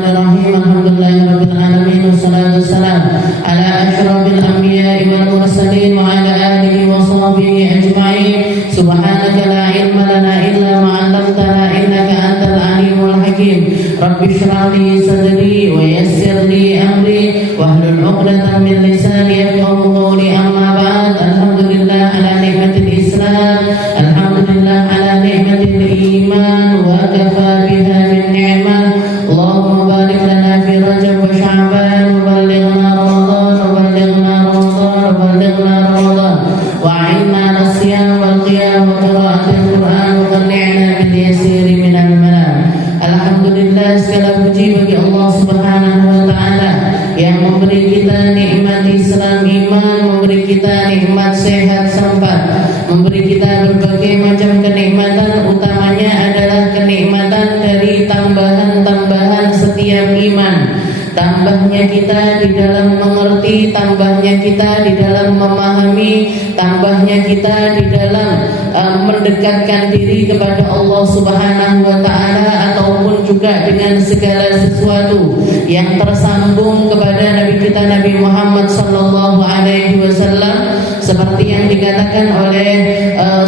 Bismillahirrahmanirrahim. Alhamdulillahirabbil alamin wassalatu wassalamu ala asyrafil anbiya'i wal mursalin wa ala alihi wa sahbihi ajma'in. Subhanaka la ilma lana illa ma 'allamtana innaka antal alimul hakim. Rabbi shrah li sadri wa yassir li amri wahlul 'uqdatam min lisani yafqahu qawli. Amma ba'd. Alhamdulillah ala ni'matil Islam, alhamdulillah ala ni'matil iman wa kafa biha min ni'mah. Allahumma barik lana fi Rajab wa Sya'ban wa ballighna Ramadan wa ballighna Ramadan wa ballighna Ramadan wa a'inna 'ala siyam wal qiyam wa qira'atil Qur'an wa qanni'na bil yasiri minal manam. Alhamdulillah, segala puji bagi Allah Subhanahu wa taala yang memberi kita nikmat Islam iman, memberi kita nikmat sehat sempat, memberi kita berbagai macam kenikmatan, utamanya adalah kenikmatan dari tambahan-tambahan setiap iman. Tambahnya kita di dalam mengerti, tambahnya kita di dalam memahami, tambahnya kita di dalam mendekatkan diri kepada Allah Subhanahu wa taala, ataupun juga dengan segala sesuatu yang tersambung kepada Nabi kita Nabi Muhammad sallallahu alaihi wasallam, seperti yang dikatakan oleh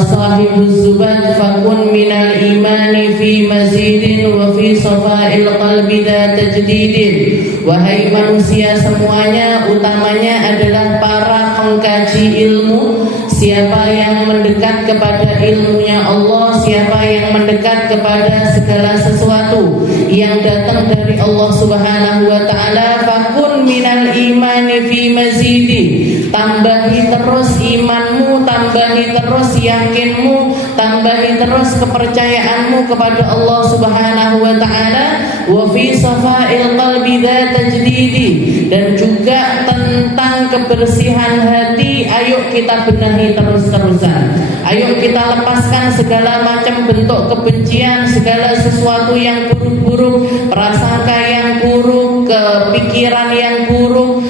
sahibuz Zubat, fakun minal imani fi mazidin wa fi safa'il qalbi la tajdidin. Wahai manusia semuanya, utamanya adalah para pengkaji ilmu. Siapa yang mendekat kepada ilmunya Allah, siapa yang mendekat kepada segala sesuatu yang datang dari Allah Subhanahu wa taala, fakun minal imani fi mazidi. Tambahi terus imanmu, tambahi terus yakinmu, tambahi terus kepercayaanmu kepada Allah Subhanahu wa taala. Wa fi safa'il qalbi tajdidi, dan juga tentang kebersihan hati, ayo kita benahi terus-terusan. Ayo kita lepaskan segala macam bentuk kebencian, segala sesuatu yang buruk-buruk, prasangka yang buruk, kepikiran yang buruk,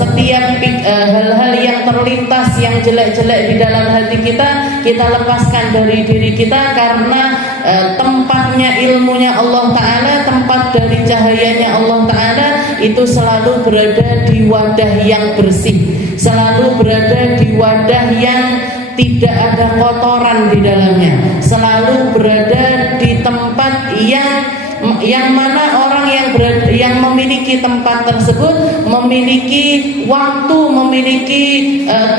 setiap hal-hal yang terlintas yang jelek-jelek di dalam hati kita lepaskan dari diri kita, karena tempatnya ilmunya Allah Ta'ala, tempat dari cahayanya Allah Ta'ala itu selalu berada di wadah yang bersih, selalu berada di wadah yang tidak ada kotoran di dalamnya, selalu berada di tempat yang mana orang yang memiliki tempat tersebut memiliki waktu, memiliki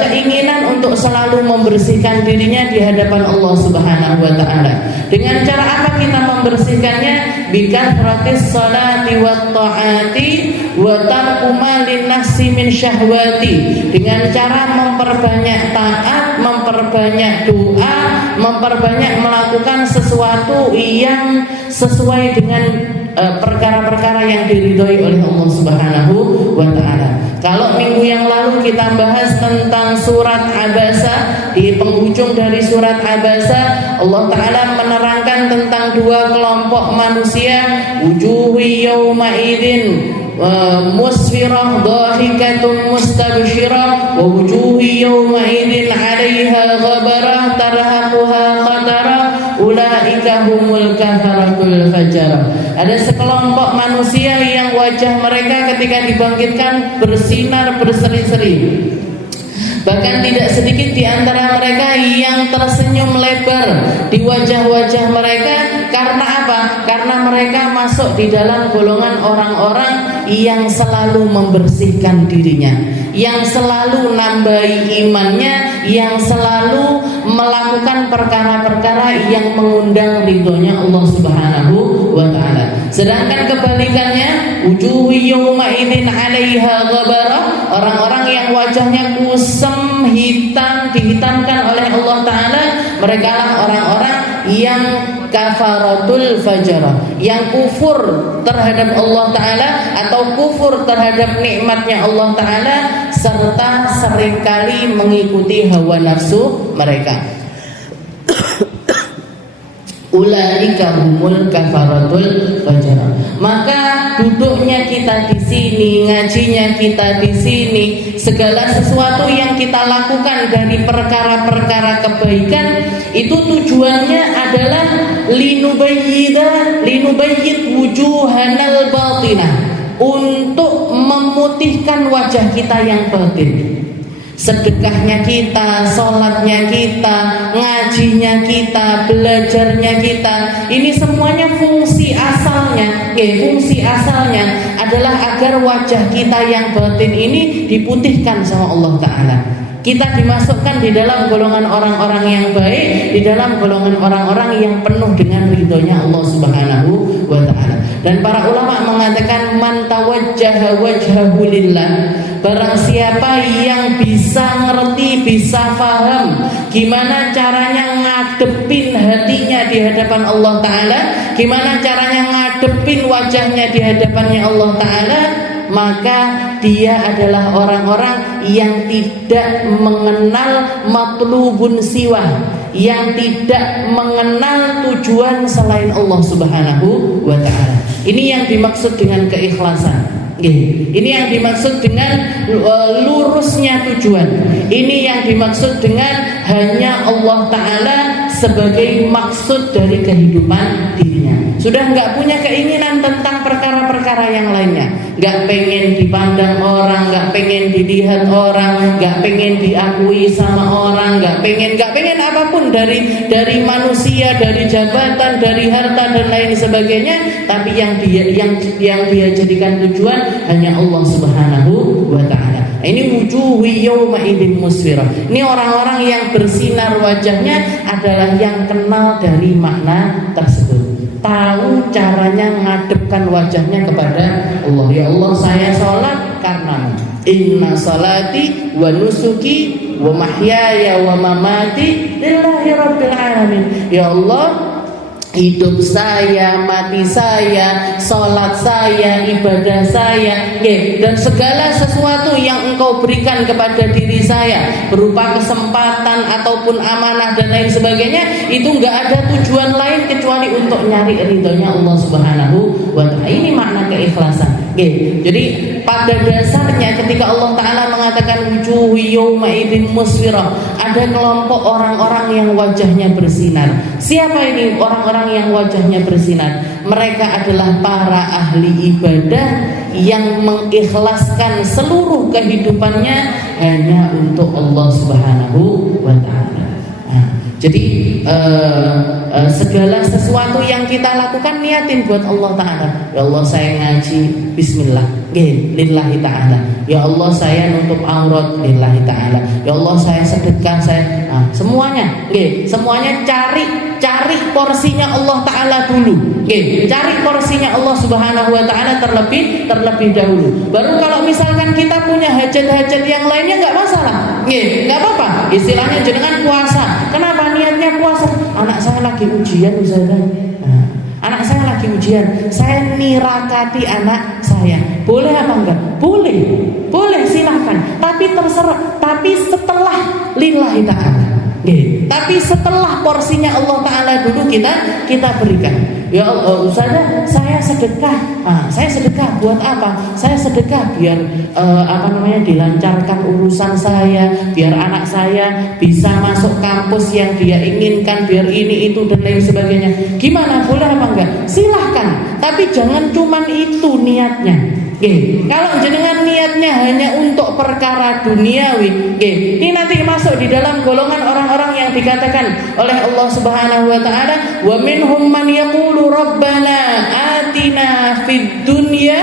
keinginan untuk selalu membersihkan dirinya di hadapan Allah Subhanahu wa taala. Dengan cara apa kita membersihkannya? Bikathratis sholati wat taati wa tarku ma linnafsi min syahwati. Dengan cara memperbanyak taat, memperbanyak doa, memperbanyak melakukan sesuatu yang sesuai dengan perkara-perkara yang diridhoi oleh Allah Subhanahu wa taala. Kalau minggu yang lalu kita bahas tentang surat Abasa, di penghujung dari surat Abasa Allah Ta'ala menerangkan tentang dua kelompok manusia, wujuhi yawma idin musfirah dhahikatun mustabshirah wa wujuhi yawma idin 'alaiha ghabarah tarhaquha qatara ulaika humul kafaratul fajar. Ada sekelompok manusia yang wajah mereka ketika dibangkitkan bersinar berseri-seri. Bahkan tidak sedikit di antara mereka yang tersenyum lebar di wajah-wajah mereka. Karena apa? Karena mereka masuk di dalam golongan orang-orang yang selalu membersihkan dirinya, yang selalu nambahi imannya, yang selalu melakukan perkara-perkara yang mengundang ridhonya Allah Subhanahu wa taala. Sedangkan kebalikannya, wujuhi yawma idzin 'alaiha ghabarah, orang-orang yang wajahnya kusam, hitam, dihitamkan oleh Allah taala, mereka lah orang-orang yang kafaratul fajarah, yang kufur terhadap Allah taala atau kufur terhadap nikmatnya Allah taala, serta seringkali mengikuti hawa nafsu mereka. Ulaika humul kafaratul fajarah. Maka duduknya ilmunya kita di sini, ngajinya kita di sini, segala sesuatu yang kita lakukan dari perkara-perkara kebaikan itu tujuannya adalah linubayyid wujuhanal batinah, untuk memutihkan wajah kita yang batin. Sedekahnya kita, sholatnya kita, ngajinya kita, belajarnya kita, ini semuanya fungsi asalnya adalah agar wajah kita yang batin ini diputihkan sama Allah Ta'ala. Kita dimasukkan di dalam golongan orang-orang yang baik, di dalam golongan orang-orang yang penuh dengan ridhonya Allah Subhanahu wa Ta'ala. Dan para ulama mengatakan man tawajjaha wajhahu lillah, barang siapa yang bisa ngerti, bisa paham gimana caranya ngadepin hatinya di hadapan Allah Ta'ala, gimana caranya ngadepin wajahnya di hadapannya Allah Ta'ala, maka dia adalah orang-orang yang tidak mengenal matlubun siwa, yang tidak mengenal tujuan selain Allah Subhanahu wa Ta'ala. Ini yang dimaksud dengan keikhlasan. Ini yang dimaksud dengan lurusnya tujuan. Ini yang dimaksud dengan hanya Allah Ta'ala sebagai maksud dari kehidupan dirinya. Sudah nggak punya keinginan tentang perkara-perkara yang lainnya. Nggak pengen dipandang orang, nggak pengen dilihat orang, nggak pengen diakui sama orang, nggak pengen apapun dari manusia, dari jabatan, dari harta dan lain sebagainya. Tapi yang dia jadikan tujuan hanya Allah Subhanahu wa Ta'ala. Ini wujuhi yawma idzin musfirah. Ini orang-orang yang bersinar wajahnya adalah yang kenal dari makna tersebut, tahu caranya ngadepkan wajahnya kepada Allah. Ya Allah, saya sholat karena inna salati wa nusuki wa mahyaya wa mamati lillahi rabbil alamin. Ya Allah, hidup saya, mati saya, sholat saya, ibadah saya, dan segala sesuatu yang Engkau berikan kepada diri saya berupa kesempatan ataupun amanah dan lain sebagainya, itu nggak ada tujuan lain kecuali untuk nyari ridhonya Allah Subhanahu wa Ta'ala. Ini makna keikhlasan. Jadi pada dasarnya ketika Allah Ta'ala mengatakan wujuhu yawma idzin musfirah, ada kelompok orang-orang yang wajahnya bersinar. Siapa ini orang-orang yang wajahnya bersinar? Mereka adalah para ahli ibadah yang mengikhlaskan seluruh kehidupannya hanya untuk Allah Subhanahu wa Ta'ala. Jadi segala sesuatu yang kita lakukan niatin buat Allah Ta'ala. Ya Allah, saya ngaji bismillah, lillahi ta'ala. Ya Allah, saya nutup aurat, lillahi ta'ala. Ya Allah, saya sedekah, semuanya cari porsinya Allah Ta'ala dulu. Cari porsinya Allah Subhanahu wa Ta'ala terlebih dahulu. Baru kalau misalkan kita punya hajat-hajat yang lainnya nggak masalah. Nggak apa-apa. Istilahnya jenengan puasa. Kenapa niatnya puasa? Anak saya lagi ujian, Ustazah. Anak saya lagi ujian, saya nirakati anak saya. Boleh apa enggak? Boleh silahkan. Tapi terserah. Tapi setelah lillahi ta'ala. Tapi setelah porsinya Allah Ta'ala dulu kita berikan. Ya Allah, Ustazah, saya sedekah. Saya sedekah buat apa? Saya sedekah biar dilancarkan urusan saya, biar anak saya bisa masuk kampus yang dia inginkan, biar ini itu dan lain sebagainya. Gimana? Boleh apa enggak? Silahkan. Tapi jangan cuman itu niatnya. Kalau jenengan niatnya hanya untuk perkara duniawi, ini nanti masuk di dalam golongan orang-orang yang dikatakan oleh Allah Subhanahu wa Ta'ala, wa minhum man yaqulu rabbana atina fid dunya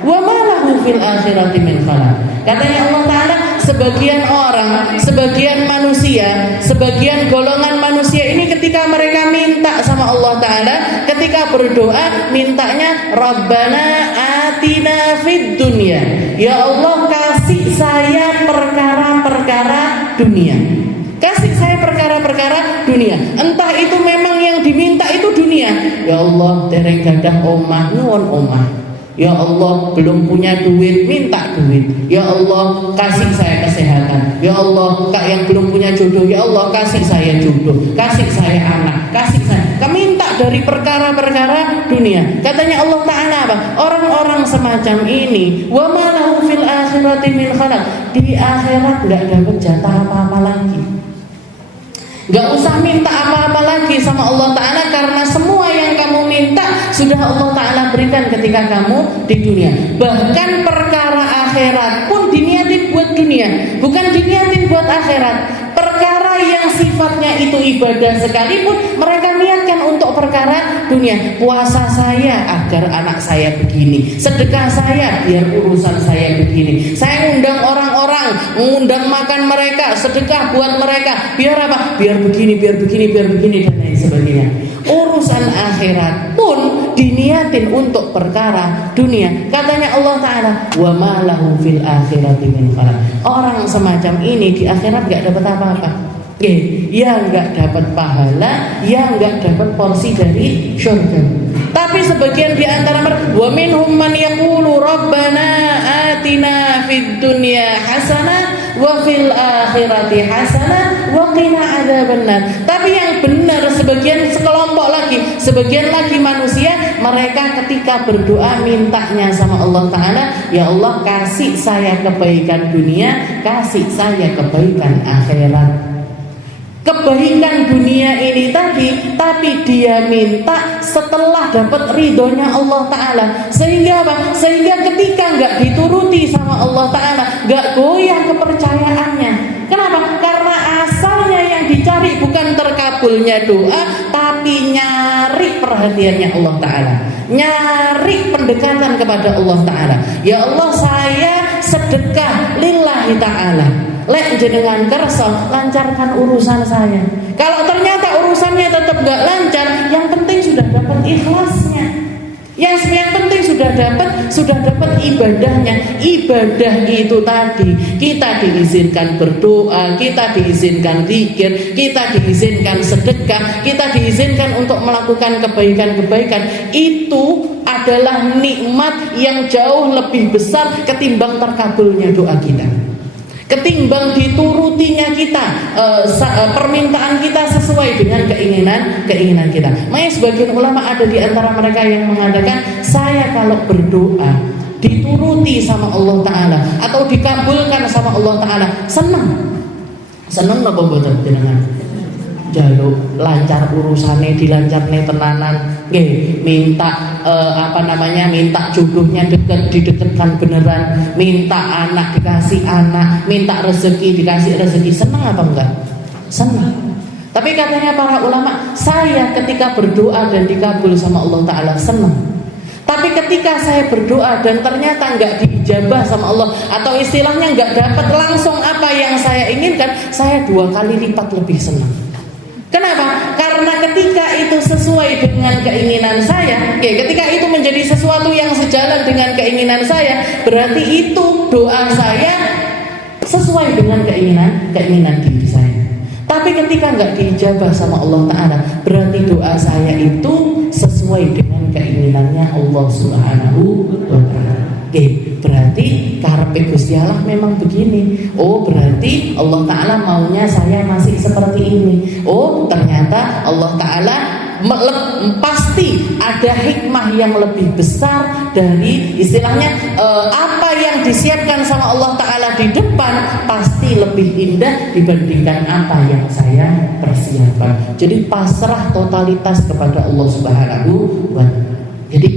wa ma lahu fil akhirati min khalaq. Katanya Allah Ta'ala, sebagian orang, sebagian manusia, sebagian golongan manusia ini ketika mereka minta sama Allah Ta'ala, ketika berdoa mintanya Rabbana atina fid dunya, ya Allah, kasih saya perkara-perkara dunia. Kasih saya perkara-perkara dunia. Entah itu memang yang diminta itu dunia. Ya Allah, dereng gadah omah, nuwun omah. Ya Allah, belum punya duit, minta duit. Ya Allah, kasih saya kesehatan. Ya Allah, yang belum punya jodoh, ya Allah, kasih saya jodoh, kasih saya anak, kasih saya. Minta dari perkara-perkara dunia. Katanya Allah Ta'ala apa? Orang-orang semacam ini wa ma lahu fil akhirati min khalaq. Di akhirat gak dapat jatah apa-apa lagi. Gak usah minta apa-apa lagi sama Allah Ta'ala, karena semua yang kamu minta sudah Allah Ta'ala berikan ketika kamu di dunia. Bahkan perkara akhirat pun diniatin buat dunia, bukan diniatin buat akhirat. Perkara yang sifatnya itu ibadah sekalipun mereka niatkan untuk perkara dunia. Puasa saya agar anak saya begini, sedekah saya biar urusan saya begini, saya ngundang orang-orang, mengundang makan mereka, sedekah buat mereka biar apa? Biar begini, biar begini, biar begini, dan lain sebagainya. Urusan akhirat pun diniatin untuk perkara dunia. Katanya Allah Ta'ala wa ma lahu fil akhirati min khalaq. Orang semacam ini di akhirat gak dapat apa-apa. Ya gak dapat pahala, ya gak dapat porsi dari surga. Tapi sebagian di antara mereka, wa minhum man yaqulu rabbana atina fid dunya hasanah wa fil akhirati hasanah wa qina adzabannar. Tapi yang benar sebagian sekelompok lagi, sebagian lagi manusia, mereka ketika berdoa mintanya sama Allah Ta'ala, ya Allah kasih saya kebaikan dunia, kasih saya kebaikan akhirat. Kebaikan dunia ini tadi, tapi dia minta setelah dapat ridhonya Allah Ta'ala. Sehingga apa? Sehingga ketika gak dituruti sama Allah Ta'ala, gak goyah kepercayaannya. Kenapa? Karena asalnya yang dicari bukan terkabulnya doa, tapi nyari perhatiannya Allah Ta'ala, nyari pendekatan kepada Allah Ta'ala. Ya Allah, saya sedekah lillahi Ta'ala, lek jenengan kersa lancarkan urusan saya. Kalau ternyata urusannya tetap gak lancar, yang penting sudah dapat ikhlasnya. Yang penting sudah dapat ibadahnya. Ibadah itu tadi, kita diizinkan berdoa, kita diizinkan zikir, kita diizinkan sedekah, kita diizinkan untuk melakukan kebaikan-kebaikan. Itu adalah nikmat yang jauh lebih besar ketimbang terkabulnya doa kita, ketimbang diturutinya kita, permintaan kita sesuai dengan keinginan kita. Makanya sebagian ulama ada di antara mereka yang mengatakan, saya kalau berdoa dituruti sama Allah Ta'ala atau dikabulkan sama Allah Ta'ala, seneng apa mboten jenengan? Jaluk lancar urusannya, dilancarne tenanan, minta minta jodohnya didekatkan beneran, minta anak dikasih anak, minta rezeki dikasih rezeki. Senang apa enggak? Senang. Tapi katanya para ulama, saya ketika berdoa dan dikabul sama Allah Ta'ala senang. Tapi ketika saya berdoa dan ternyata enggak diijabah sama Allah, atau istilahnya enggak dapat langsung apa yang saya inginkan, saya 2 kali lipat lebih senang. Kenapa? Karena ketika itu sesuai dengan keinginan saya, ketika itu menjadi sesuatu yang sejalan dengan keinginan saya, berarti itu doa saya sesuai dengan keinginan diri saya. Tapi ketika nggak diijabah sama Allah Ta'ala, berarti doa saya itu sesuai dengan keinginannya Allah Subhanahu wa Ta'ala. Berarti karepe Gusti Allah memang begini. Oh, berarti Allah Ta'ala maunya saya masih seperti ini. Oh, ternyata Allah Ta'ala pasti ada hikmah yang lebih besar dari istilahnya apa yang disiapkan sama Allah Ta'ala di depan pasti lebih indah dibandingkan apa yang saya persiapkan. Jadi pasrah totalitas kepada Allah Subhanahu wa Ta'ala. Jadi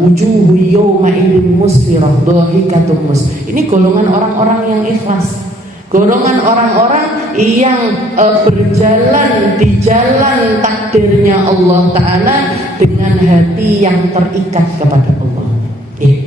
wujuhu yawma idzin musfirah dhahikatun mus. Ini golongan orang-orang yang ikhlas, golongan orang-orang yang berjalan di jalan takdirnya Allah Ta'ala dengan hati yang terikat kepada Allah.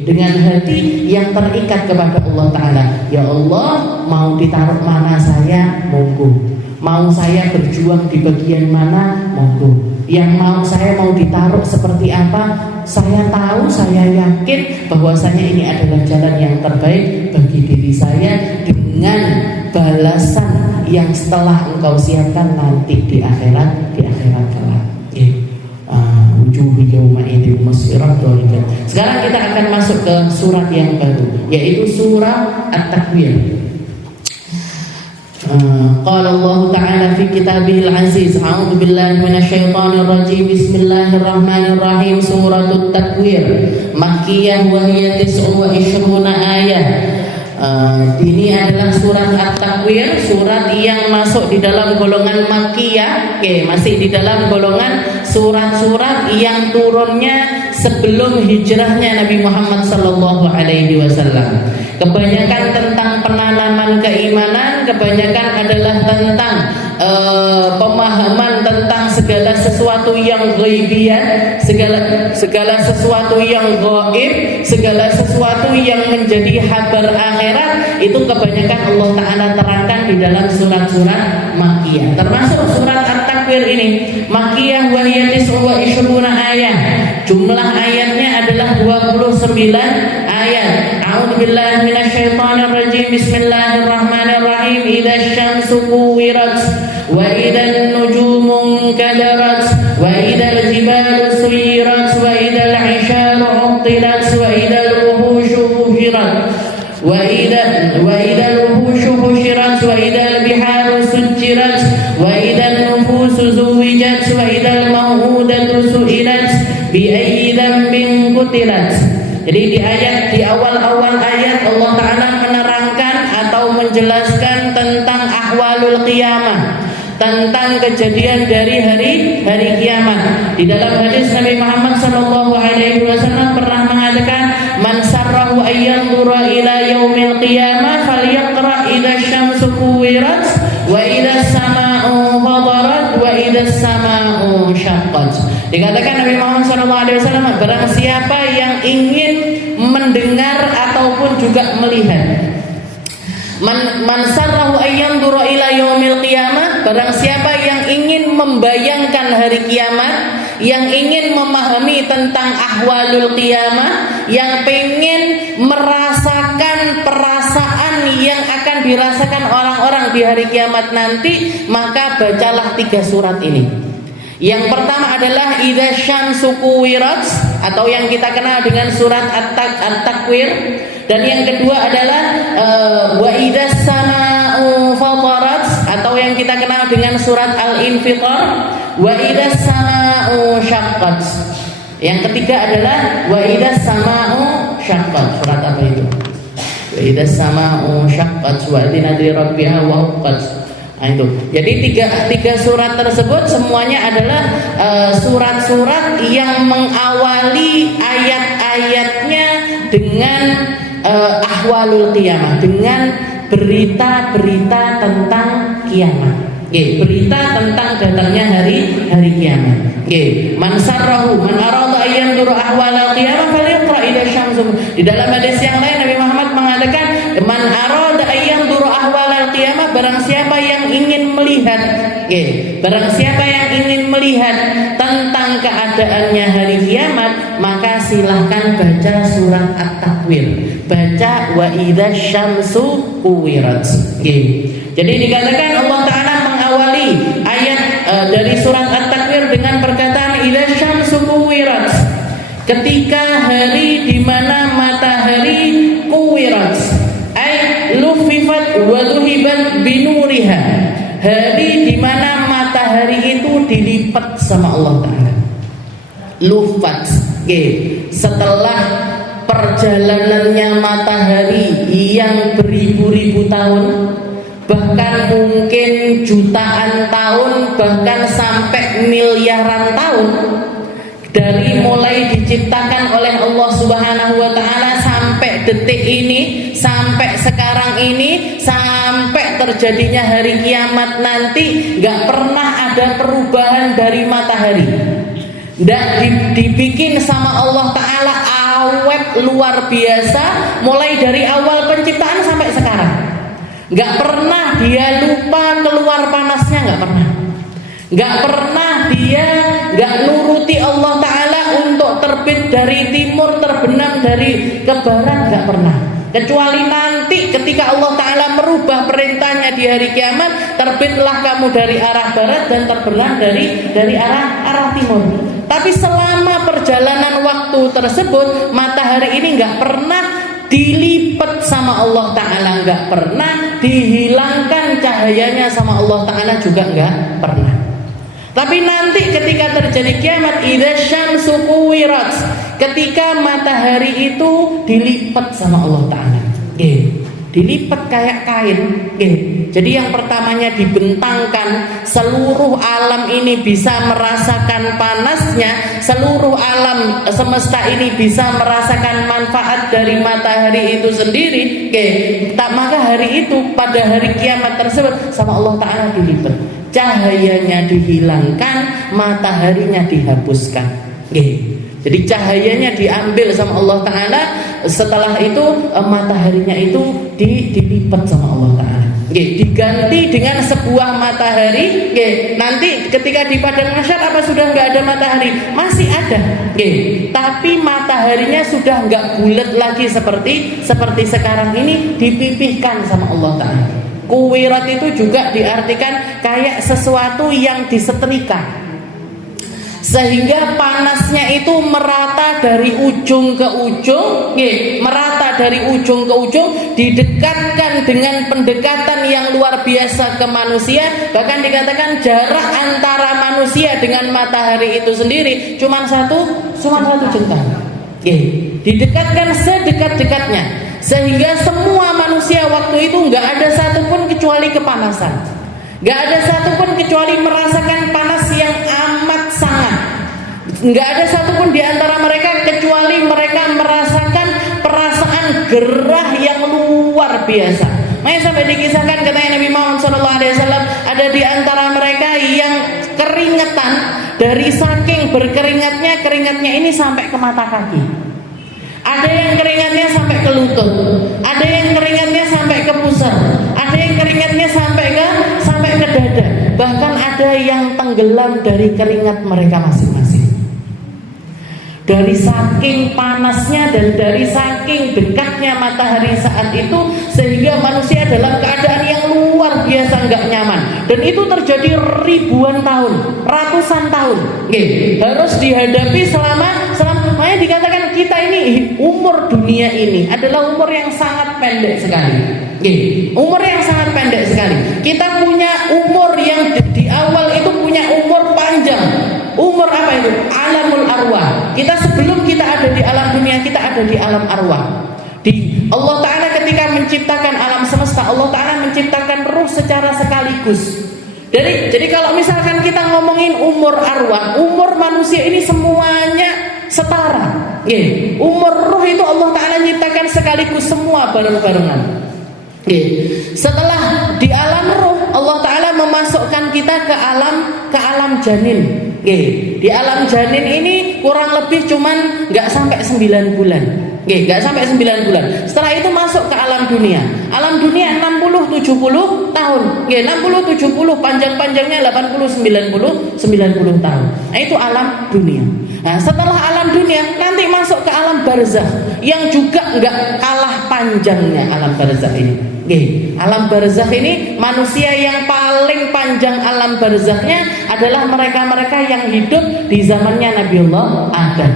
Dengan hati yang terikat kepada Allah Ta'ala. Ya Allah, mau ditaruh mana saya, monggo. Mau saya berjuang di bagian mana, monggo. Yang saya mau ditaruh seperti apa, saya tahu, saya yakin bahwasanya ini adalah jalan yang terbaik bagi diri saya, dengan balasan yang setelah engkau siapkan nanti di akhirat kelak. Wujuhu yawma idzin musfirah. Sekarang kita akan masuk ke surat yang baru, yaitu surah At-Takwir. قال الله تعالى في كتابه العزيز أعوذ بالله من الشيطان الرجيم بسم الله الرحمن الرحيم سورة التكوير مكية وهي 29 ayat. Ini adalah surat At-Takwir, surat yang masuk di dalam golongan Makkiyah. Masih di dalam golongan surat-surat yang turunnya sebelum hijrahnya Nabi Muhammad SAW. Kebanyakan tentang penanaman keimanan, kebanyakan adalah tentang pemahaman tentang segala sesuatu yang ghaibiyat, segala sesuatu yang gaib, segala sesuatu yang menjadi kabar akhirat. Itu kebanyakan Allah Ta'ala terangkan di dalam surat-surat Makkiyah. Termasuk surat At-Takwir ini Makkiyah wa hiya 29 ayat. Jumlah ayatnya adalah 29 ayat. A'udzu billahi minasyaitonir rajim. Bismillahirrahmanirrahim. Idza syamsu kuwirat wa idzan nujumu kadarat wa idzal jibalu suyirat wa idzal 'isharu 'uttilat wa idzal wuhushu hushirat wa idzal wuhushu hushirat wa idzal biharu sujjirat wa idzal nufusu zuwijat wa idzal mau'udatu su'ilat bi ayyi dhanbin qutilat. Jadi di awal-awal ayat Allah Ta'ala menerangkan atau menjelaskan tentang ahwalul qiyamah, tentang kejadian dari hari kiamat. Di dalam hadis Nabi Muhammad SAW pernah mengatakan, "Man sarrahu ayyanzura ila yaumil qiyamah falyaqra idza syamsu kuwirat wa idza samaa'u fadarat wa idza samaa'u syaqqat." Dikatakan Nabi Muhammad SAW, barang siapa yang ingin mendengar ataupun juga melihat, Man sarrahu ayyanzura ila yaumil qiyamah, barang siapa yang ingin membayangkan hari kiamat, yang ingin memahami tentang ahwalul qiyamah, yang pengen merasakan perasaan yang akan dirasakan orang-orang di hari kiamat nanti, maka bacalah 3 surat ini. Yang pertama adalah idza syamsu kuwirat, atau yang kita kenal dengan surat At-Takwir. Dan yang kedua adalah wa idzas samaa'u fatarat, atau yang kita kenal dengan surat Al-Infitar, wa idzas samaa'u syaqqat. Yang ketiga adalah wa idzas samaa'u syaqqat. Surat apa itu? Wa idzas samaa'u syaqqat wa adinat li rabbiha wa huqqat. Nah, itu. Jadi tiga surat tersebut semuanya adalah surat-surat yang mengawali ayat-ayatnya dengan ahwalul qiyamah, dengan berita-berita tentang kiamat. Berita tentang datangnya hari kiamat. Man sarrahu man arada ayyanzura ahwalal qiyamah falyaqra idza syamsu. Di dalam hadis yang lain Nabi Muhammad mengatakan, man arada ayyanzura ahwalal qiyamah, barang siapa yang ingin melihat, barang siapa yang ingin melihat tentang keadaannya hari kiamat, maka silahkan baca surat At-Takwir, baca wa idza syamsu kuwirat. Jadi dikatakan Allah Ta'ala mengawali ayat dari surat At-Takwir dengan perkataan idza syamsu kuwirat, ketika hari di mana matahari kuwirat, ay lufifat wa dhuhibat binuriha, hari di mana matahari itu dilipat sama Allah Ta'ala. Lufat, setelah perjalanannya matahari yang beribu-ribu tahun, bahkan mungkin jutaan tahun, bahkan sampai miliaran tahun, dari mulai diciptakan oleh Allah Subhanahu wa Ta'ala sampai detik ini, sampai sekarang ini, sampai terjadinya hari kiamat nanti, gak pernah ada perubahan dari matahari. Dibikin sama Allah Ta'ala awet luar biasa, mulai dari awal penciptaan sampai sekarang. Gak pernah dia lupa keluar panasnya, gak pernah. Gak pernah dia gak nuruti Allah Ta'ala untuk terbit dari timur, terbenam dari ke barat, gak pernah. Kecuali nanti ketika Allah Ta'ala merubah perintahnya di hari kiamat, terbitlah kamu dari arah barat dan terbenam dari arah timur. Tapi selama perjalanan waktu tersebut, matahari ini gak pernah dilipat sama Allah Ta'ala, gak pernah dihilangkan cahayanya sama Allah Ta'ala juga enggak pernah. Tapi nanti ketika terjadi kiamat, idza syamsu kuwirat, ketika matahari itu dilipat sama Allah Ta'ala, dilipat kayak kain. Jadi yang pertamanya dibentangkan, seluruh alam ini bisa merasakan panasnya, seluruh alam semesta ini bisa merasakan manfaat dari matahari itu sendiri. Maka hari itu, pada hari kiamat tersebut, sama Allah Ta'ala dilipat, cahayanya dihilangkan, mataharinya dihapuskan. Jadi cahayanya diambil sama Allah Ta'ala, setelah itu mataharinya itu dilipat sama Allah Ta'ala, diganti dengan sebuah matahari. Nanti ketika di padang mahsyar, apa sudah nggak ada matahari? Masih ada, tapi mataharinya sudah nggak bulat lagi seperti sekarang ini, dipipihkan sama Allah Ta'ala. Kuwirat itu juga diartikan kayak sesuatu yang disetrika, sehingga panasnya itu merata dari ujung ke ujung, merata dari ujung ke ujung, didekatkan dengan pendekatan yang luar biasa ke manusia. Bahkan dikatakan jarak antara manusia dengan matahari itu sendiri cuma satu jengkal. Didekatkan sedekat-dekatnya, sehingga semua manusia waktu itu nggak ada satupun kecuali kepanasan, nggak ada satupun kecuali merasakan panas yang amat sangat. Nggak ada satupun di antara mereka kecuali mereka merasakan perasaan gerah yang luar biasa. Makanya sampai dikisahkan, katanya Nabi Muhammad SAW, ada di antara mereka yang keringetan, dari saking berkeringatnya, keringatnya ini sampai ke mata kaki. Ada yang keringatnya sampai ke lutut, ada yang keringatnya sampai ke pusar, ada yang keringatnya sampai ke dada. Bahkan ada yang tenggelam dari keringat mereka masing-masing. Dari saking panasnya dan dari saking dekatnya matahari saat itu, sehingga manusia dalam keadaan yang luar biasa nggak nyaman. Dan itu terjadi ribuan tahun, ratusan tahun, harus dihadapi selama makanya dikatakan kita ini, umur dunia ini adalah umur yang sangat pendek sekali. Umur yang sangat pendek sekali. Kita punya umur yang di awal itu punya umur panjang. Umur apa itu? Alamul arwah. Kita sebelum kita ada di alam dunia, kita ada di alam arwah. Di Allah Ta'ala ketika menciptakan alam semesta, Allah Ta'ala menciptakan ruh secara sekaligus. Jadi kalau misalkan kita ngomongin umur arwah, umur manusia ini semuanya setara. Umur ruh itu Allah Ta'ala menciptakan sekaligus, semua bareng-barengan. Setelah di alam ruh, Allah Ta'ala memasukkan kita ke alam janin. Di alam janin ini kurang lebih cuman nggak sampai 9 bulan. Nggak sampai 9 bulan. Setelah itu masuk ke alam dunia. Alam dunia 60-70 tahun. 60-70, panjang-panjangnya 80-90 tahun. Nah, itu alam dunia. Nah, setelah alam dunia nanti masuk ke alam barzakh, yang juga nggak kalah panjangnya alam barzakh ini. Alam barzakh ini, manusia yang paling panjang alam barzakhnya adalah mereka-mereka yang hidup di zamannya Nabiullah Adam.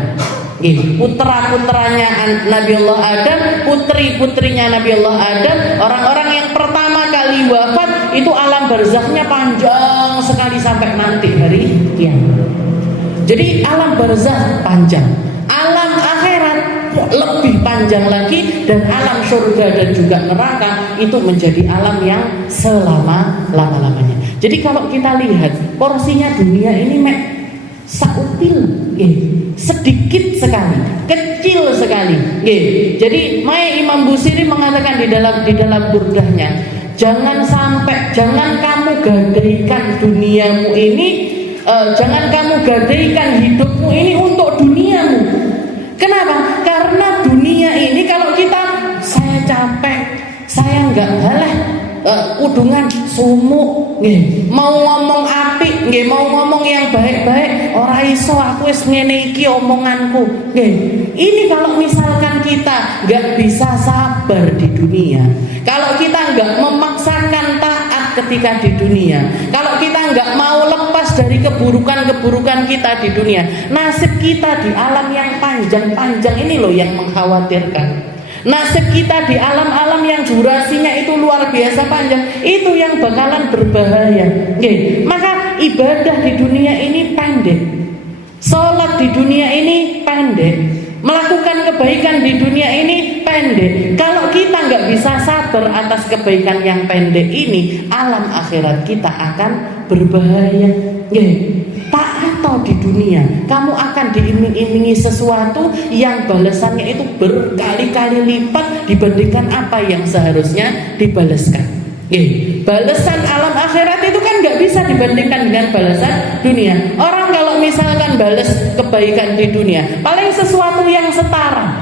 Putra-putranya Nabiullah Adam, putri-putrinya Nabiullah Adam, orang-orang yang pertama kali wafat itu alam barzakhnya panjang sekali sampai nanti hari kiamat. Jadi alam barzakh panjang, alam akhirat lebih panjang lagi, dan alam surga dan juga neraka itu menjadi alam yang selama-lamanya. Jadi kalau kita lihat porsinya dunia ini sautil, sedikit sekali, kecil sekali. Jadi Imam Busiri mengatakan di dalam burdahnya, jangan kamu gadaikan duniamu ini, jangan kamu gadaikan hidupmu ini untuk duniamu. Kenapa? Karena dunia ini kalau saya capek, saya nggak halah kudungan sumuk, mau ngomong apik, mau ngomong yang baik-baik, ora iso, aku wis ngene iki omonganku. Ini kalau misalkan kita nggak bisa sabar di dunia, kalau kita nggak memaksakan taat ketika di dunia, kalau kita nggak mau lepas dari keburukan-keburukan kita di dunia, nasib kita di alam yang panjang-panjang ini loh yang mengkhawatirkan. Nasib kita di alam-alam yang durasinya itu luar biasa panjang, itu yang bakalan berbahaya. Maka ibadah di dunia ini pendek, sholat di dunia ini pendek, melakukan kebaikan di dunia ini pendek. Kalau kita nggak bisa sabar atas kebaikan yang pendek ini, alam akhirat kita akan berbahaya. Tak atau di dunia kamu akan diiming-imingi sesuatu yang balasannya itu berkali-kali lipat dibandingkan apa yang seharusnya dibalaskan. Balasan alam akhirat itu kan nggak bisa dibandingkan dengan balasan dunia. Orang kalau misalkan balas kebaikan di dunia, paling sesuatu yang setara.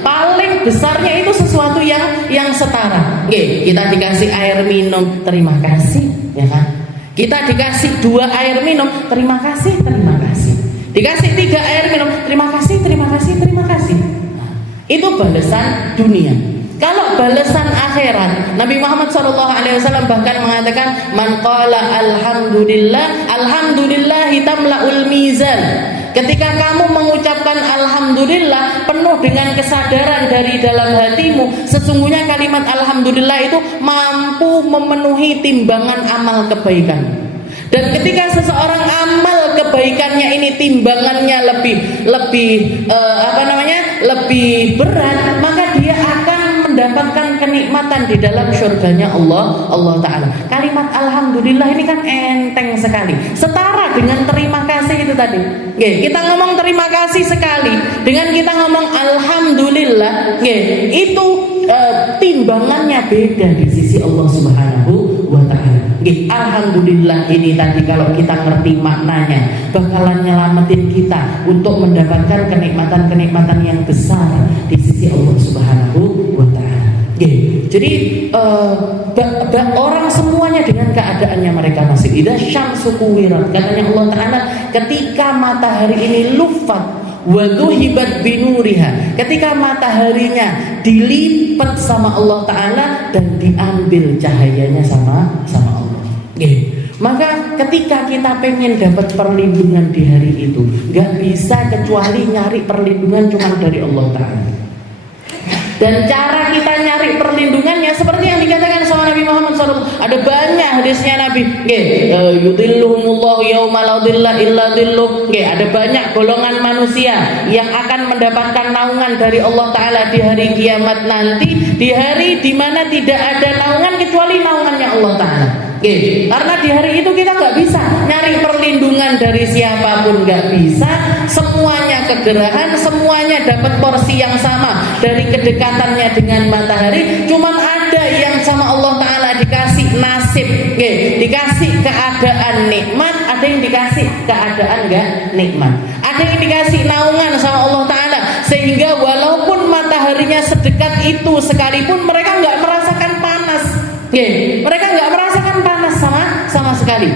Paling besarnya itu sesuatu yang setara. Kita dikasih air minum, terima kasih, ya kan? Kita dikasih 2 air minum, terima kasih, terima kasih. Dikasih 3 air minum, terima kasih, terima kasih, terima kasih. Itu balasan dunia. Kalau balasan akhirat, Nabi Muhammad SAW bahkan mengatakan, man qala alhamdulillah, alhamdulillah tamla'ul mizan. Ketika kamu mengucapkan alhamdulillah penuh dengan kesadaran dari dalam hatimu, sesungguhnya kalimat alhamdulillah itu mampu memenuhi timbangan amal kebaikan. Dan ketika seseorang amal kebaikannya ini timbangannya lebih berat, maka dia akan mendapatkan kenikmatan di dalam surganya Allah Ta'ala. Kalimat alhamdulillah ini kan enteng sekali, setara dengan terima kasih itu tadi. Kita ngomong terima kasih sekali dengan kita ngomong alhamdulillah, itu timbangannya beda di sisi Allah Subhanahu wa Ta'ala. Alhamdulillah ini tadi kalau kita ngerti maknanya bakalan nyelamatin kita untuk mendapatkan kenikmatan-kenikmatan yang besar di sisi Allah Subhanahu wa Ta'ala. Jadi orang semuanya dengan keadaannya mereka masih idza syamsu kuwirat, katanya Allah Ta'ala, ketika matahari ini lufat wa dhuhibat binuriha, ketika mataharinya dilipat sama Allah Ta'ala dan diambil cahayanya sama Allah. Maka ketika kita pengen dapat perlindungan di hari itu, gak bisa kecuali nyari perlindungan cuma dari Allah Ta'ala. Dan cara kita nyari perlindungannya seperti yang dikatakan sama Nabi Muhammad SAW. Ada banyak hadisnya Nabi. Yudhilluhumullahu yawma la dhilla illa dhilluh. Ada banyak golongan manusia yang akan mendapatkan naungan dari Allah Ta'ala di hari kiamat nanti, di hari dimana tidak ada naungan kecuali naungannya Allah Ta'ala. Karena di hari itu kita gak bisa nyari perlindungan dari siapapun, gak bisa. Semuanya kegerahan, semuanya dapat porsi yang sama dari kedekatannya dengan matahari. Cuman ada yang sama Allah Ta'ala dikasih nasib, dikasih keadaan nikmat, ada yang dikasih keadaan gak nikmat. Ada yang dikasih naungan sama Allah Ta'ala, sehingga walaupun mataharinya sedekat itu sekalipun mereka gak merasakan panas. Mereka nggak merasakan panas sama sekali.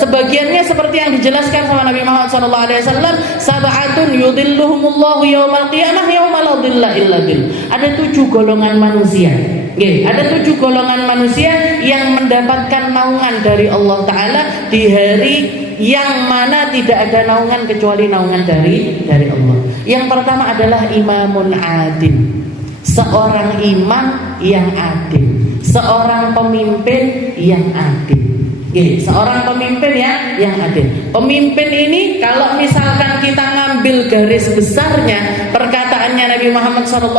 Sebagiannya seperti yang dijelaskan sama Nabi Muhammad SAW, sab'atun yudhilluhumullahu yawmal qiyamah yawma la dhilla illa dhill. Ada 7 golongan manusia. Ada 7 golongan manusia yang mendapatkan naungan dari Allah Ta'ala di hari yang mana tidak ada naungan kecuali naungan dari Allah. Yang pertama adalah imamun adil, seorang imam yang adil, seorang pemimpin yang adil. Seorang pemimpin yang adil. Pemimpin ini kalau misalkan kita ngambil garis besarnya perkataannya Nabi Muhammad SAW,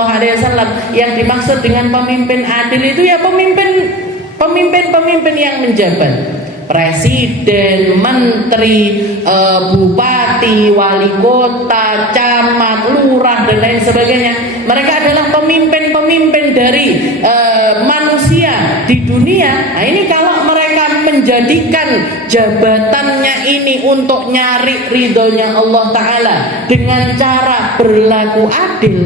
yang dimaksud dengan pemimpin adil itu ya pemimpin yang menjabat, presiden, menteri, bupati, wali kota, camat, lurah dan lain sebagainya. Mereka adalah pemimpin-pemimpin dari manusia di dunia. Nah, ini kalau mereka menjadikan jabatannya ini untuk nyari ridhonya Allah Ta'ala dengan cara berlaku adil,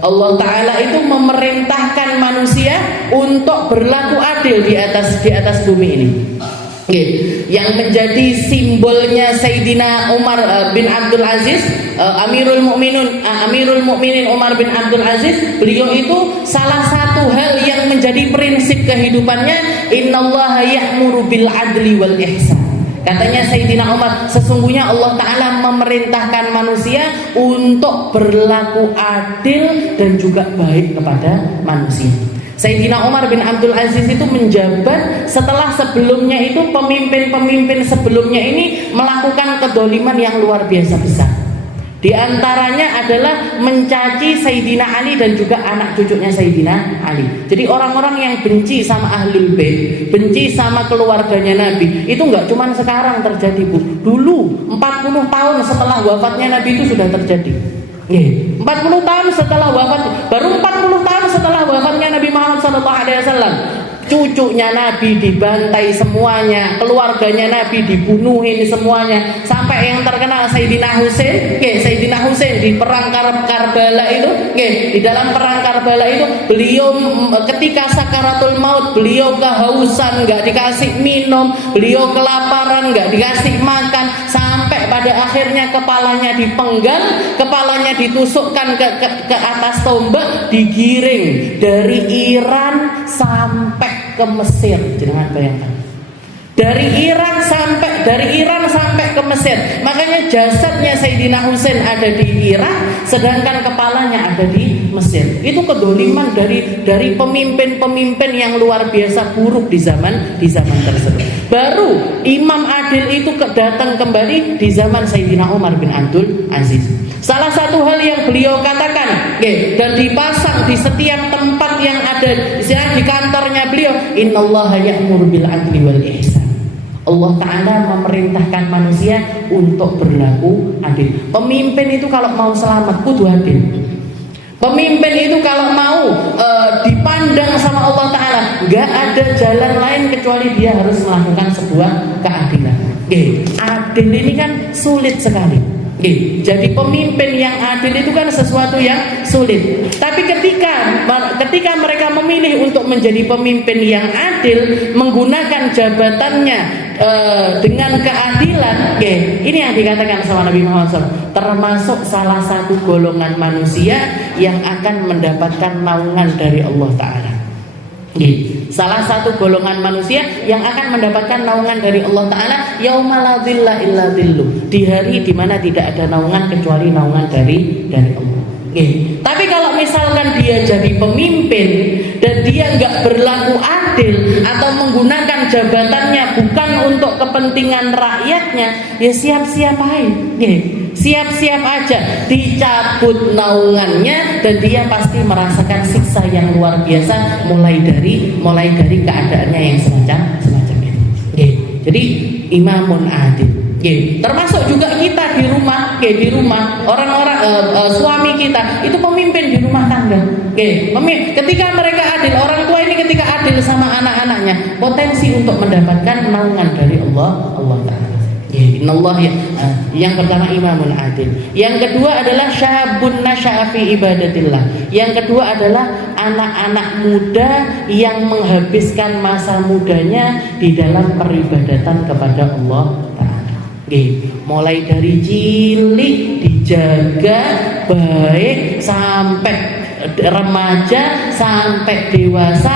Allah Ta'ala itu memerintahkan manusia untuk berlaku adil di atas bumi ini. Yang menjadi simbolnya Sayyidina Umar bin Abdul Aziz, Amirul Mukminin Umar bin Abdul Aziz, beliau itu salah satu hal yang menjadi prinsip kehidupannya, innallaha ya'muru bil adli wal ihsan. Katanya Sayyidina Umar, sesungguhnya Allah Ta'ala memerintahkan manusia untuk berlaku adil dan juga baik kepada manusia. Sayyidina Umar bin Abdul Aziz itu menjabat setelah sebelumnya itu pemimpin-pemimpin sebelumnya ini melakukan kedoliman yang luar biasa besar. Di antaranya adalah mencaci Sayyidina Ali dan juga anak cucunya Sayyidina Ali. Jadi orang-orang yang benci sama Ahlul Bait, benci sama keluarganya Nabi, itu nggak cuma sekarang terjadi, Bu. Dulu 40 tahun setelah wafatnya Nabi itu sudah terjadi. 40 tahun setelah wafat, baru 40 tahun setelah wafatnya Nabi Muhammad SAW, cucunya Nabi dibantai semuanya, keluarganya Nabi dibunuhin semuanya, sampai yang terkenal Sayyidina Husain, Sayyidina Husain di perang Karbala itu, di dalam perang Karbala itu beliau ketika sakaratul maut, beliau kehausan, nggak dikasih minum, beliau kelaparan, nggak dikasih makan, sampai pada akhirnya kepalanya dipenggal, kepalanya ditusukkan ke atas tombak, digiring dari Iran sampai ke Mesir. Jangan bayangkan, dari Iran sampai ke Mesir. Makanya jasadnya Sayyidina Husain ada di Irak, sedangkan kepalanya ada di Mesir. Itu kedoliman dari pemimpin-pemimpin yang luar biasa buruk di zaman tersebut. Baru Imam Adil itu datang kembali di zaman Sayyidina Umar bin Abdul Aziz. Salah satu hal yang beliau katakan, dan dipasang di setiap tempat yang ada, di kantornya beliau, innallaha ya'muru bil adli wal ihsan. Allah Ta'ala memerintahkan manusia untuk berlaku adil. Pemimpin itu kalau mau selamat kudu adil. Pemimpin itu kalau mau dipandang sama Allah Ta'ala, gak ada jalan lain kecuali dia harus melakukan sebuah keadilan. Adil ini kan sulit sekali. Jadi pemimpin yang adil itu kan sesuatu yang sulit. Tapi ketika mereka memilih untuk menjadi pemimpin yang adil, menggunakan jabatannya dengan keadilan, ini yang dikatakan sama Nabi Muhammad SAW, termasuk salah satu golongan manusia yang akan mendapatkan naungan dari Allah Ta'ala. Salah satu golongan manusia yang akan mendapatkan naungan dari Allah Ta'ala, yauma la dhilla illa dhilluh, di hari dimana tidak ada naungan kecuali naungan dari Allah. Tapi kalau misalkan dia jadi pemimpin dan dia nggak berlaku adil atau menggunakan jabatannya bukan untuk kepentingan rakyatnya, ya siap-siap aja, siap-siap aja dicabut naungannya dan dia pasti merasakan siksa yang luar biasa mulai dari keadaannya yang semacam ini. Jadi imamun adil. Termasuk juga kita di rumah orang-orang suami kita itu pemimpin di rumah tangga. Ketika mereka adil, orang tua ini ketika adil sama anak-anaknya, potensi untuk mendapatkan naungan dari Allah Ta'ala. Innallaha yang pertama imamun adil. Yang kedua adalah syabun nasya'a fi ibadatillah. Yang kedua adalah anak-anak muda yang menghabiskan masa mudanya di dalam peribadatan kepada Allah Ta'ala. Mulai dari cilik dijaga baik sampai remaja sampai dewasa.